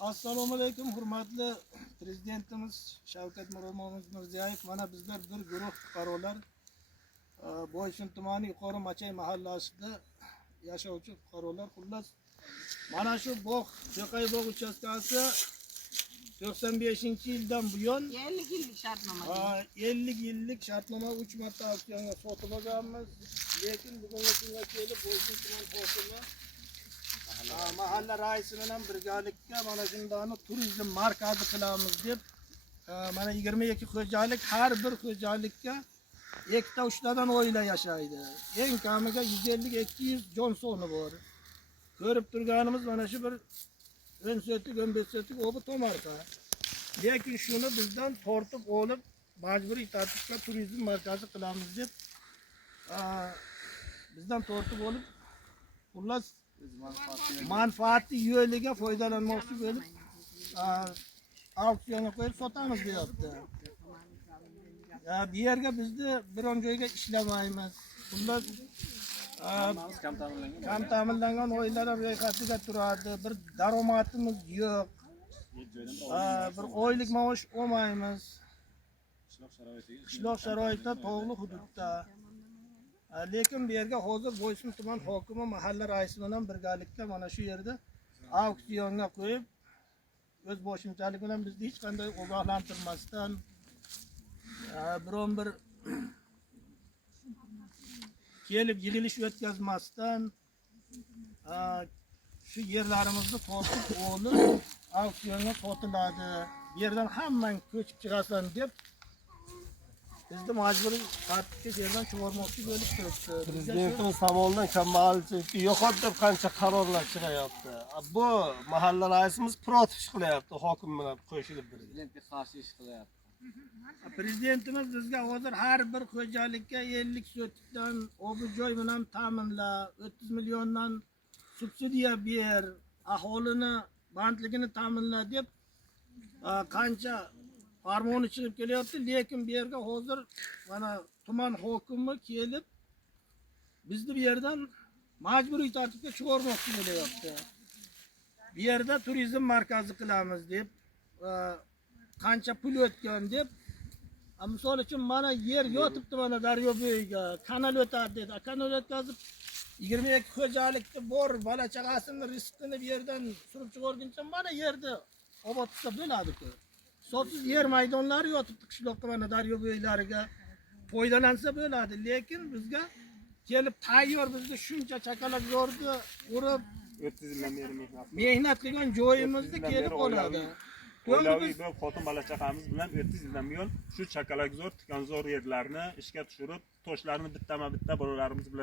Assalomu alaykum, hurmatli prezidentimiz Shavkat Mirziyoyev. Mana bizlar bir guruh fuqarolar Boysun tumani Yuqori Machay mahallasida yashovchi fuqarolar. Xullas, mana shu bog', Jo'qay bog' uchastkasi 95-yildan buyon 50 yillik shartnoma. 50 yillik shartnoma 3 marta auksionga sotib olganmiz. Lekin bugungi kunga kelib Boysun tuman hokimi mahalla raisi bilan birgalikda mana shundani turizm markazi qilamiz deb mana 22 xo'jalik, har bir xo'jalikka ikkita uchtadan oila yashaydi. Eng kamiga 150-200 jon soni bor. Ko'rib turganimiz mana shu bir 10 so'tlik 15 so'tlik obi tomarka. Lekin shuni bizdan tortib olib majburiy tartibda turizm markazi qilamiz deb bizdan tortib olib, xullas manfaati yo'liga foydalanmoqchi bo'lib auksionga qo'yib sotamiz deyapti. Bu yerga bizni biron joyga ishlamaymiz. Xullas kam ta'minlangan oilalar ro'yxatiga turadi. Bir daromadimiz yo'q. Bir oylik maosh olmaymiz. Qishloq sharoitida, tog'li hududda. Lekin bu yerga hozir Boysun tuman hokimi mahalla raisi bilan birgalikda mana shu yerda auksionga qo'yib, o'z boshimchalik bilan bizni hech qanday ogohlantirmasdan, biron bir kelib yig'ilish o'tkazmasdan shu yerlarimizni tortib olib auksionga sotiladi. Bu yerdan hammang ko'chib chiqasan deb bizni majburiy tartibga yerdan chiqarmoqchi bo'lib turibdi. Prezidentimiz tomonidan kambag'alchilikni yo'qot deb qancha qarorlar chiqayapti. Bu mahalla raisimiz protiv ish qilyapti, hokim bilan qo'shilib birga. Prezidentga qarshi ish qilyapti. Prezidentimiz bizga hozir har bir xo'jalikka 50 so'tlikdan obi joy bilan ta'minla, 30 milliondan subsidiya ber, aholini bandligini ta'minla deb qancha farmoni chiqib kelyapti. Lekin bu yerga hozir mana tuman hokimi kelib bizni bu yerdan majburiy tartibga chiqarmoqchi bo'lyapti. Bu yerda turizm markazi qilamiz deb qancha pul o'tgan deb, misol uchun mana yer yotibdi, mana daryo bo'yiga kanal o'tadi dedi. Kanal o'tkazib 22 xo'jalikda bor bola chaqasini rizqini bu yerdan surib chiqarguncha mana yerda obodlikda bo'ladi-ku. Sotsiz yer maydonlari yotibdi qishloqqa, mana daryo bo'ylariga foydalansa bo'ladi. Lekin bizga kelib tayyor bizni shuncha chakalak zo'rni urib 30 yildan beri mehnat qilgan joyimizda kelib oladi. Oilaviy bo'lib xotin bola chaqamiz bilan 30 yildan buyon shu chakalakzor, tikonzor yerlarni ishga tushirib, toshlarni bittama-bitta bolalarimiz bilan